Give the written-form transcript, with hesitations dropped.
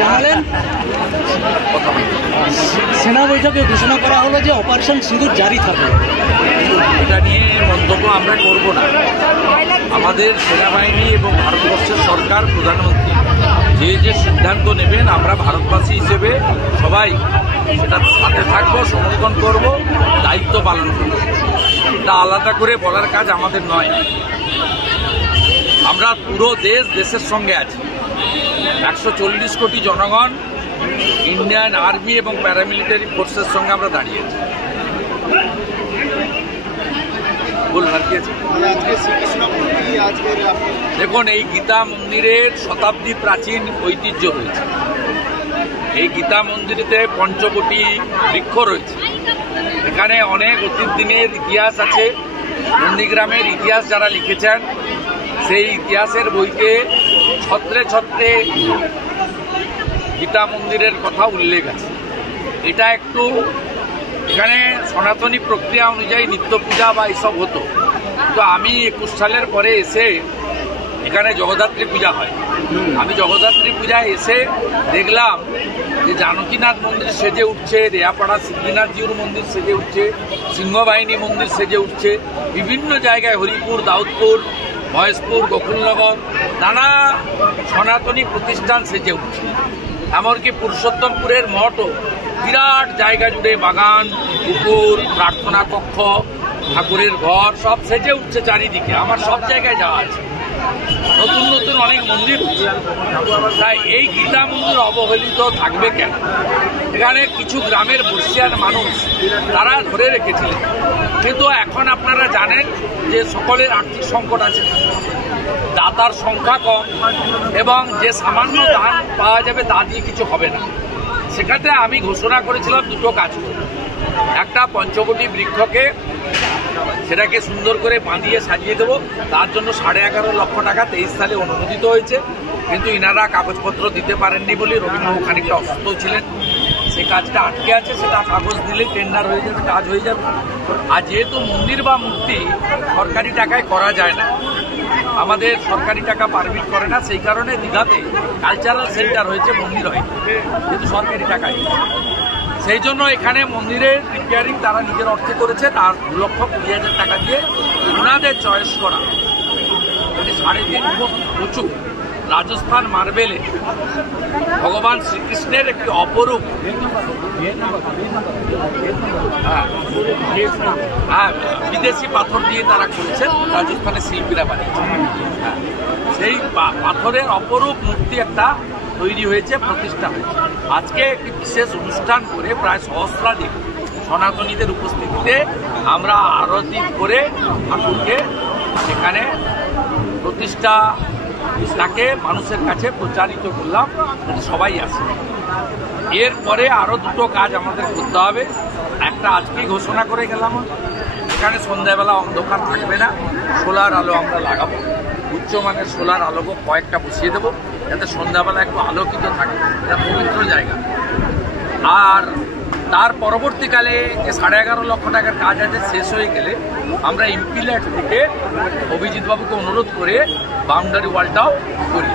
জানালেন সেনা বৈঠকে ঘোষণা করা হলো যে অপারেশন সিঁদুর জারি থাকবে। এটা নিয়ে মন্তব্য আমরা করব না। আমাদের সেনাবাহিনী এবং ভারতবর্ষের সরকার, প্রধানমন্ত্রী যে সিদ্ধান্ত নেবেন আমরা ভারতবাসী হিসেবে সবাই সেটার সাথে থাকবো, সমর্থন করব, দায়িত্ব পালন করব। এটা আলাদা করে বলার কাজ আমাদের নয়। আমরা পুরো দেশের সঙ্গে আছি। 140 কোটি জনগণ ইন্ডিয়ান আর্মি এবং প্যারামিলিটারি ফোর্সের সঙ্গে আমরা দাঁড়িয়ে আছি। দেখুন, এই গীতা মন্দিরের শতাব্দী প্রাচীন ঐতিহ্য রয়েছে। এই গীতা মন্দিরেতে পঞ্চকোটি বৃক্ষ রয়েছে। এখানে অনেক অতীত দিনের ইতিহাস আছে। নন্দীগ্রামের ইতিহাস যারা লিখেছেন সেই ইতিহাসের বইতে ছত্রে ছত্রে গীতা মন্দিরের কথা উল্লেখ আছে। এটা একটু এখানে সনাতনী প্রক্রিয়া অনুযায়ী নিত্য পূজা বা এসব হতো, তো আমি 21 সালের পরে এসে এখানে জগদ্ধাত্রী পূজা হয়। আমি জগদ্ধাত্রী পূজায় এসে দেখলাম যে জানকীনাথ মন্দির সেজে উঠছে, রেয়াপাড়া সিদ্ধিনাথজিউর মন্দির সেজে উঠছে, সিংহবাহিনী মন্দির সেজে উঠছে, বিভিন্ন জায়গায় হরিপুর, দাউদপুর, মহেশপুর, গোকুলনগর নানা সনাতনী প্রতিষ্ঠান সেজে উঠছে। এমনকি পুরুষোত্তমপুরের মঠও বিরাট জায়গা জুড়ে বাগান, পুকুর, প্রার্থনা কক্ষ, ঠাকুরের ঘর সব সেজে উঠছে চারিদিকে। আমার সব জায়গায় যাওয়া আছে, নতুন নতুন অনেক মন্দির উঠছে। তাই এই গীতা মন্দির অবহেলিত থাকবে কেন? এখানে কিছু গ্রামের বর্ষিয়ার মানুষ তারা ধরে রেখেছিলেন, কিন্তু এখন আপনারা জানেন যে সকলের আর্থিক সংকট আছে, দাতার সংখ্যা কম এবং যে সামান্য দান পাওয়া যাবে তা দিয়ে কিছু হবে না। সেখানে আমি ঘোষণা করেছিলাম দুটো কাজ করব। একটা, পঞ্চকোটি বৃক্ষকে সেটাকে সুন্দর করে বাঁধিয়ে সাজিয়ে দেবো। তার জন্য 11.5 লক্ষ টাকা 23 সালে অনুমোদিত হয়েছে, কিন্তু ইনারা কাগজপত্র দিতে পারেননি বলে রবীন্দ্রনাথ খানিকটা অসুস্থ ছিলেন। সেই কাজটা আটকে আছে, সেটা কাগজ দিলেই টেন্ডার হয়ে যাবে, কাজ হয়ে যাবে। আর যেহেতু মন্দির বা মূর্তি সরকারি টাকায় করা যায় না, আমাদের সরকারি টাকা পারমিট করে না, সেই কারণে দীঘাতে কালচারাল সেন্টার হয়েছে, মন্দির হয় যেহেতু সরকারি টাকায়। সেই জন্য এখানে মন্দিরের রিপেয়ারিং তারা নিজের অর্থে করেছে, তার 2,20,000 টাকা দিয়ে ওনাদের চয়েস করা 3.5 ফুট উঁচু রাজস্থান মার্বেলে ভগবান শ্রীকৃষ্ণের একটি অপরূপ বিদেশি পাথর দিয়ে তারা করেছেন, রাজস্থানের শিল্পীরা বানিয়েছে। সেই পাথরের অপরূপ মূর্তি একটা তৈরি হয়েছে, প্রতিষ্ঠা হয়েছে। আজকে একটি বিশেষ অনুষ্ঠান করে প্রায় সহস্রাধিক সনাতনীদের উপস্থিতিতে আমরা আরতি করে ঠাকুরকে সেখানে প্রতিষ্ঠাটাকে মানুষের কাছে প্রচারিত করলাম, সবাই আসে। এরপরে আরও দুটো কাজ আমাদের করতে হবে। একটা আজকেই ঘোষণা করে গেলাম, এখানে সন্ধ্যাবেলা অন্ধকার থাকবে না, সোলার আলো আমরা লাগাবো। উচ্চমানের সোলার আলো কয়েকটা বসিয়ে দেবো, যাতে সন্ধ্যাবেলা একটু আলোকিত থাকে। এটা পবিত্র জায়গা। আর তার পরবর্তীকালে যে 11.5 লক্ষ টাকার কাজ আছে, শেষ হয়ে গেলে আমরা ইম্পিল্যাট থেকে অভিজিৎ বাবুকে অনুরোধ করে বাউন্ডারি ওয়ালটাও করি।